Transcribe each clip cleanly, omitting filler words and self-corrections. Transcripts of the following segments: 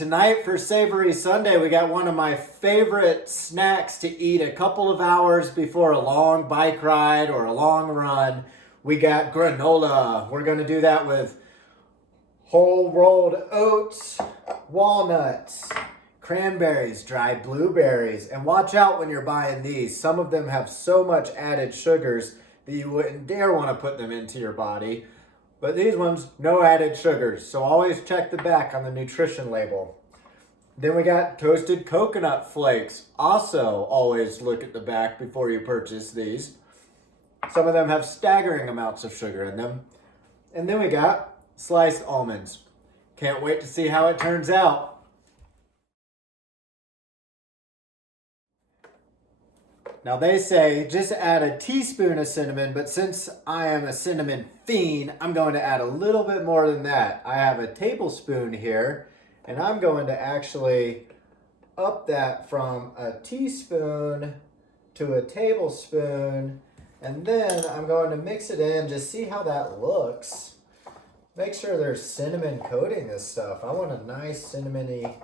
Tonight for Savory Sunday, we got one of my favorite snacks to eat a couple of hours before a long bike ride or a long run. We got granola. We're going to do that with whole rolled oats, walnuts, cranberries, dried blueberries. And watch out when you're buying these. Some of them have so much added sugars that you wouldn't dare want to put them into your body. But these ones, no added sugars. So always check the back on the nutrition label. Then we got toasted coconut flakes. Also, always look at the back before you purchase these. Some of them have staggering amounts of sugar in them. And then we got sliced almonds. Can't wait to see how it turns out. Now they say just add a teaspoon of cinnamon, but since I am a cinnamon fiend, I'm going to add a little bit more than that. I have a tablespoon here, and I'm going to actually up that from a teaspoon to a tablespoon, and then I'm going to mix it in, just see how that looks. Make sure there's cinnamon coating this stuff. I want a nice cinnamony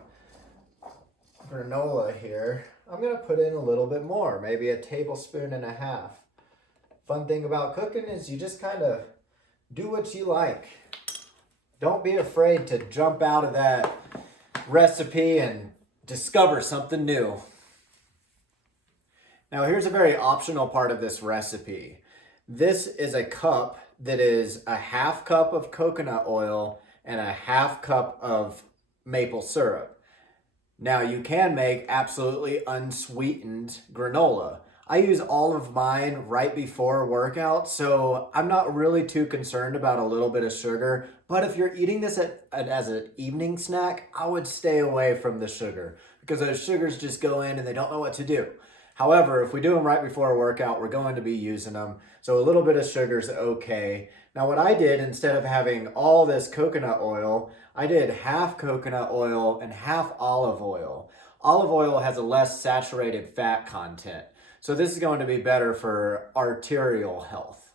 granola here. I'm going to put in a little bit more, maybe a tablespoon and a half. Fun thing about cooking is you just kind of do what you like. Don't be afraid to jump out of that recipe and discover something new. Now here's a very optional part of this recipe. This is a cup that is a half cup of coconut oil and a half cup of maple syrup. Now you can make absolutely unsweetened granola. I use all of mine right before a workout, so I'm not really too concerned about a little bit of sugar. But if you're eating this as an evening snack, I would stay away from the sugar because those sugars just go in and they don't know what to do. However, if we do them right before a workout, we're going to be using them. So a little bit of sugar is okay. Now what I did, instead of having all this coconut oil, I did half coconut oil and half olive oil. Olive oil has a less saturated fat content. So this is going to be better for arterial health.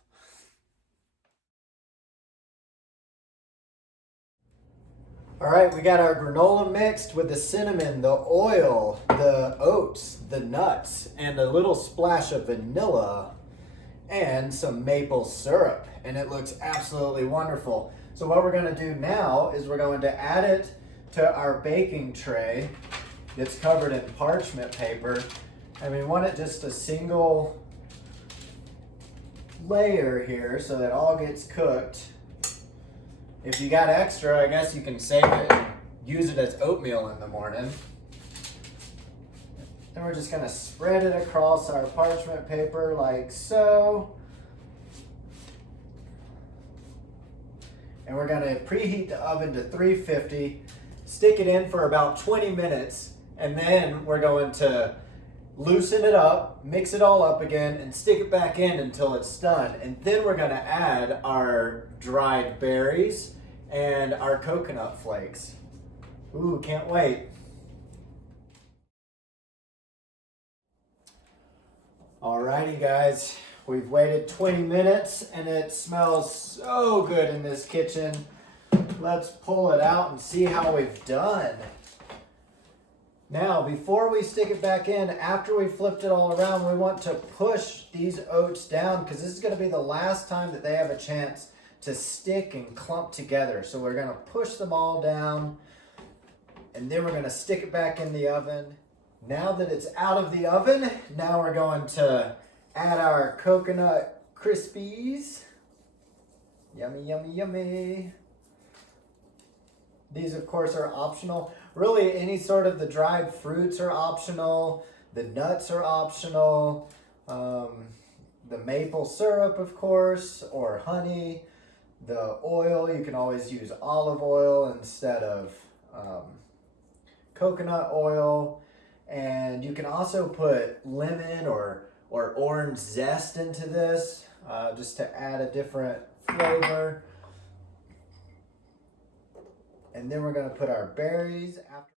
All right, we got our granola mixed with the cinnamon, the oil, the oats, the nuts, and a little splash of vanilla and some maple syrup. And it looks absolutely wonderful. So what we're going to do now is we're going to add it to our baking tray that's covered in parchment paper. And we want it just a single layer here so that all gets cooked. If you got extra, I guess you can save it and use it as oatmeal in the morning. Then we're just going to spread it across our parchment paper like so. And we're going to preheat the oven to 350, stick it in for about 20 minutes, and then we're going to loosen it up, mix it all up again, and stick it back in until it's done. And then we're going to add our dried berries and our coconut flakes. Ooh, can't wait. Alrighty guys, we've waited 20 minutes and it smells so good in this kitchen. Let's pull it out and see how we've done. Now, before we stick it back in, after we flipped it all around, we want to push these oats down because this is going to be the last time that they have a chance to stick and clump together. So we're going to push them all down and then we're going to stick it back in the oven. Now that it's out of the oven, now we're going to add our coconut crispies. Yummy, yummy, yummy. These, of course, are optional. Really, any sort of the dried fruits are optional. The nuts are optional. The maple syrup, of course, or honey. The oil, you can always use olive oil instead of coconut oil. And you can also put lemon or orange zest into this just to add a different flavor. And then we're going to put our berries after.